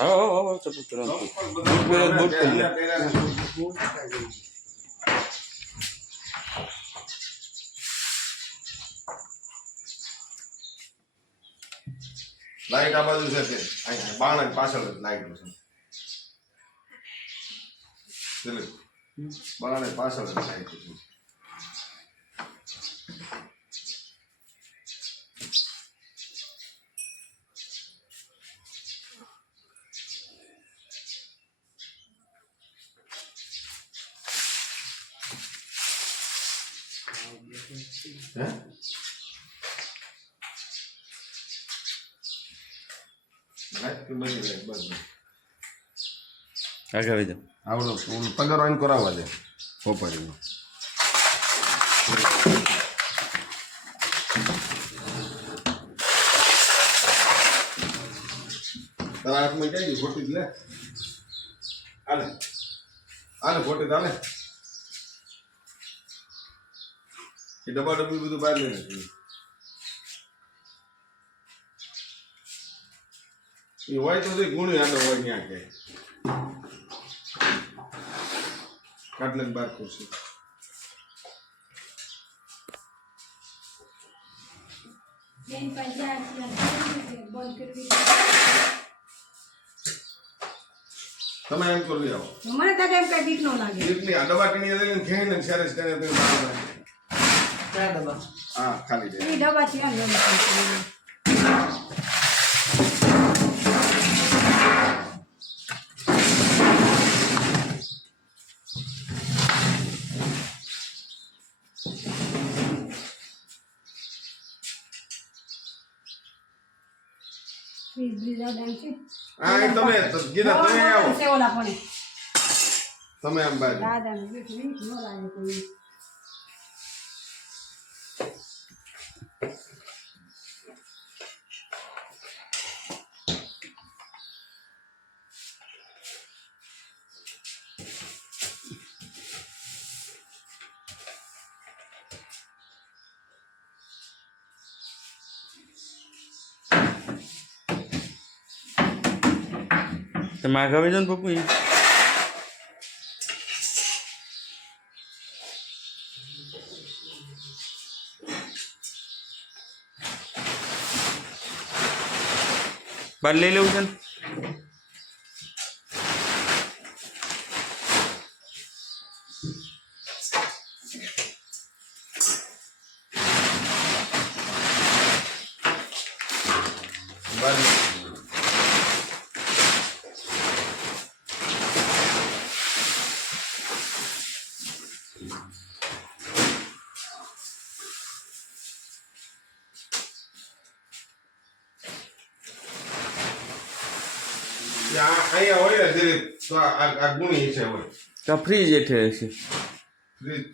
આવો ચપ્પુ તુરંત બૂટ પહેરી લાઈટ આ બાજુ છે તે બાણ પાછળ લાઈટ છે ચલે બાણ પાછળ લાઈટ છે આગળ જાઓ આવડો પગાર વાઈન કરાવવા દે પોપાડીનો તારા હાથમાં કઈ ખોટી જ લે હાલે હાલે ખોટી હાલે એ ડબ્બા ડબ્બી બધું બહાર લઈ નથી એ હોય તો ગુણ યાદ હોય ત્યાં કે કાટલે બાર ખુરશી તમે એમ કરી આવો મને તો એમ કઈ બીક ન લાગે એટલી આ ડબ્બા ટીની લઈને ખેઈને સરસ કરે તો ક્યાં ડબ્બા હા ખાલી દે એ ડબ્બા ત્યાં લે હા એ તમે ગીતા તમે આવો સેવલા પણ તમે આમ બાજુ દાદાને બીક ન લાગે કોઈ તમે આગળ આવી જાઓ ને પપ્પુ બહાર લઈ લેવું છે ને અહીંયા હોય ને ધીરે તો આ ગુણી છે હોય તો ફ્રીજ હેઠે હશે ફ્રીજ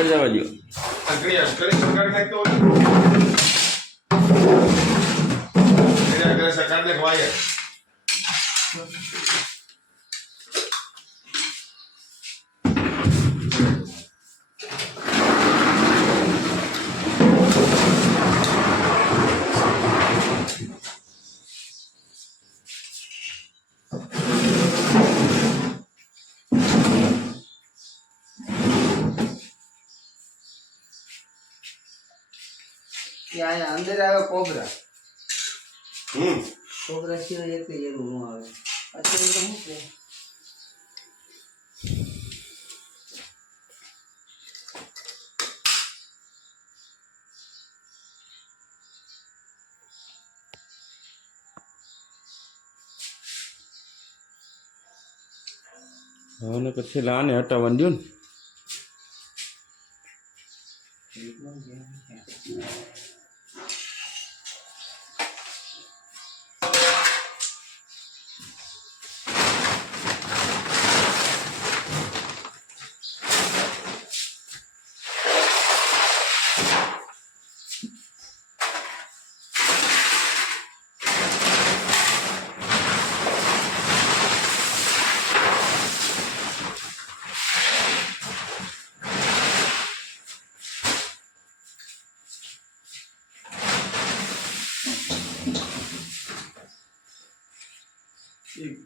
જવા દો અંદર આવે કોબરા કોબરા સિવાય એક એવું ન આવે અત્યારે તો શું છે હવે ને પછી આને હટાવવાનું દો ને.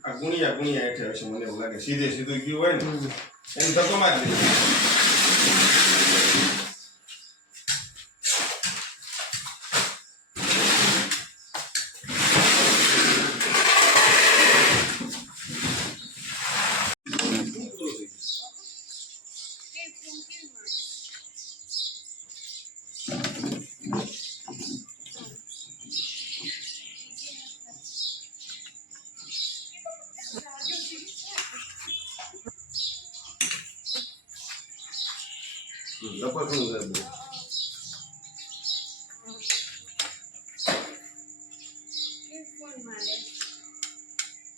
આ ગુણિયા હેઠે હશે મને એવું લાગે સીધે સીધું ગયું હોય ને એને ધક્કો મારી દે લપસણું છે બહુ.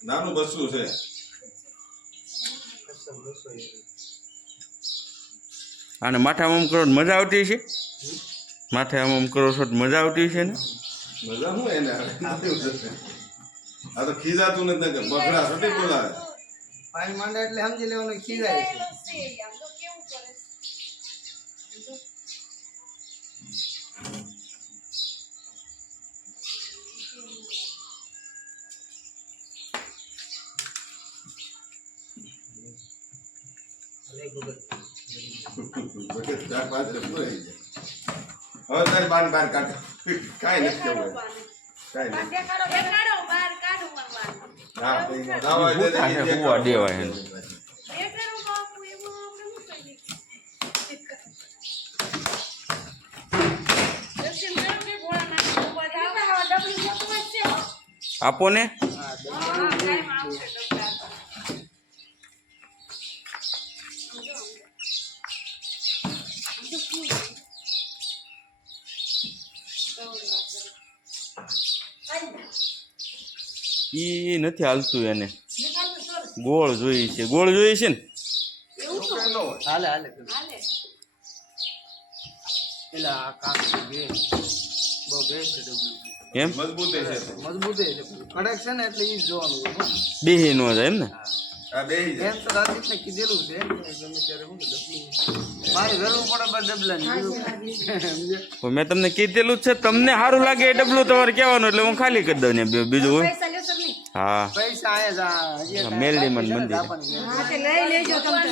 નાનું બસું છે આને માથામાં આમ કરો તો મજા આવતી છે. માથે આમ કરો છો તો મજા આવતી છે ને. મજા શું એને આ તો ખીજાતું નથી કે બગડા સટી બોલાવે પાણી માંડે એટલે સમજી લેવાનું ખીજાય છે. વખત 4-5 પૂરાઈ જાય હવે તારી બાન બાર કાઢ કાંઈ નથી કેવું કાંઈ નથી હા દાવા દે દે આને હુવા દેવાય એને. આપો ને. ઈ નથી હાલતું એને. ગોળ જોઈએ છે. ગોળ જોઈએ છે ને. હાલે હાલે પેલા આ કામ બે બહુ બેસ્ટ છે ડબલું. એમ મજબૂત છે મજબૂત છે કડક છે ને એટલે ઈ જ જોવાનું હોય હો. બેહી નો જાય એમ ને. આ બે એમ તો રાજદીપને કીધેલું છે ગમે ત્યારે હું ડબલું મારે જરૂર પડે બસ ડબલાની સમજ્યા? તો મેં તમને કીધેલું જ છે. તમને સારું લાગે એ ડબલું તમારે કહેવાનું એટલે હું ખાલી કરી દઉં ને બીજું હોય. પૈસા લેશો નહીં? હા પૈસા આયા જા હજી મેલડીમાં ને મંદિરે. હા તે લઈ લેજો તમે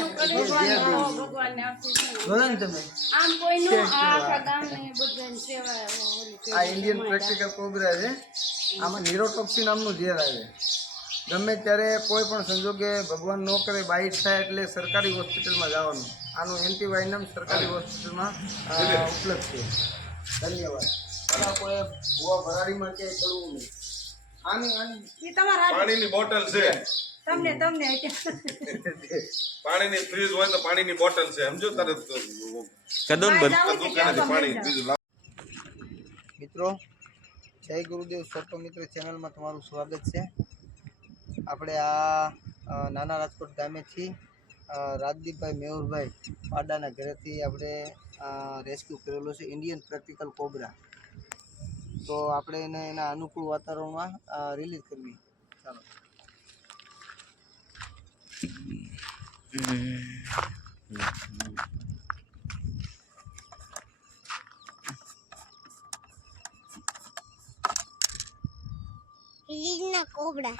જોયો ને તમે આમ કોઈનું આખા ગામને બધાની સેવા ઓલી આ ઇન્ડિયન પ્રેક્ટિકલ કોબરા છે. આમાં નિરોટોક્સિન નામનું ઝેર આવે. ગમે ત્યારે કોઈ પણ સંજોગે ભગવાન ન કરે બાઇટ થાય એટલે સરકારી હોસ્પિટલમાં જવાનું. આનું એન્ટીવાયનમ સરકારી હોસ્પિટલમાં ઉપલબ્ધ છે. ધન્યવાદ. આના કોઈ ભૂવા ભરાડીમાં ક્યાંય પડવું નહીં. આની આની એ તમારા પાણીની બોટલ છે તમને પાણીની ફ્રીજ હોય તો પાણીની બોટલ છે સમજો તરત કદો ને બધું. દુકાનેથી પાણી બીજું લાવ. મિત્રો જય ગુરુદેવ સર્પ મિત્રો ચેનલમાં તમારું સ્વાગત છે. આપણે આ નાના રાજકોટ ગામેથી રાજદીપભાઈ મેહુરભાઈ પાડાના ઘરેથી આપણે રેસ્ક્યુ કરેલો છે ઇન્ડિયન પ્રેક્ટિકલ કોબરા. તો આપણે એને એના અનુકૂળ વાતાવરણમાં રિલીઝ કરવી. ચાલો રિલીઝના કોબરા